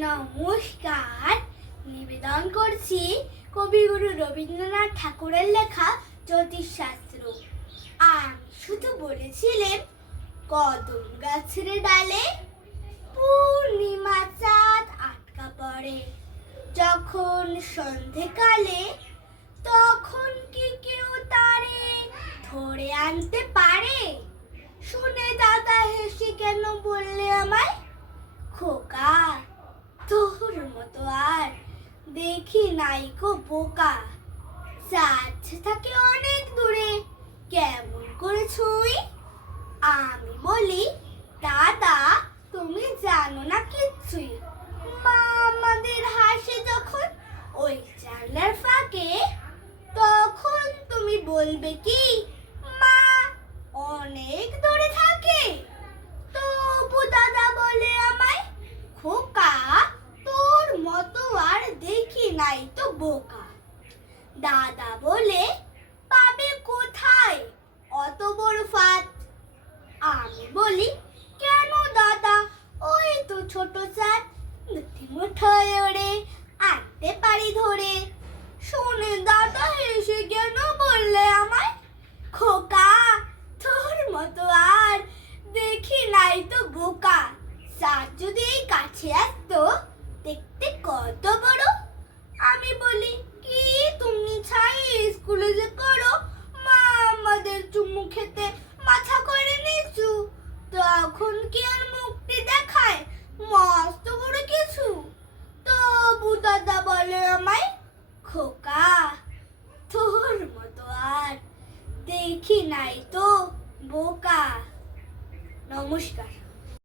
নমস্কার। নিবেদন করছি কবিগুরু রবীন্দ্রনাথ ঠাকুরের লেখা জ্যোতিষশাস্ত্র। আমি শুধু বলেছিলেন কদম গাছের ডালে পূর্ণিমা চাঁদ আটকা পড়ে, যখন সন্ধেকালে তখন কি কেউ তারে ধরে আনতে পারে? শুনে দাদা হেসে কেন বললে আমায়, খোকা তোর মতো আর দেখি নাইকো বোকা। চাঁদ থাকে অনেক দূরে, কেমন করে ছুঁই? আমি বলি, দাদা তুমি জানো না কিচ্ছুই। মা আমাদের হাসে যখন ওই জানলার ফাঁকে, তখন তুমি বলবে কি মা অনেক দূরে থাকে? তবু দাদা বলে আমায়, খোকা তোর মতো আর দেখি নাই তো বোকা। দাদা বলে, পাবে কোথায় অত বড় ফাঁদ? আমি বলি, কেন দাদা ওই তো ছোট চাঁদ, মুঠি মুঠোয় ওড়ে আনতে পারি ধরে। শুনে দাদা হেসে কেন বললে আমায়, খোকা তোর মতো আর দেখি নাই তো বোকা। চাঁদ যদি এই কাছে আসতো, দেখতে কত বড়। আমি বলি, কি তুমি ছাই স্কুলে যে করো, মা আমাদের চুমু খেতে মাথা করে নিচু, তখন কি আর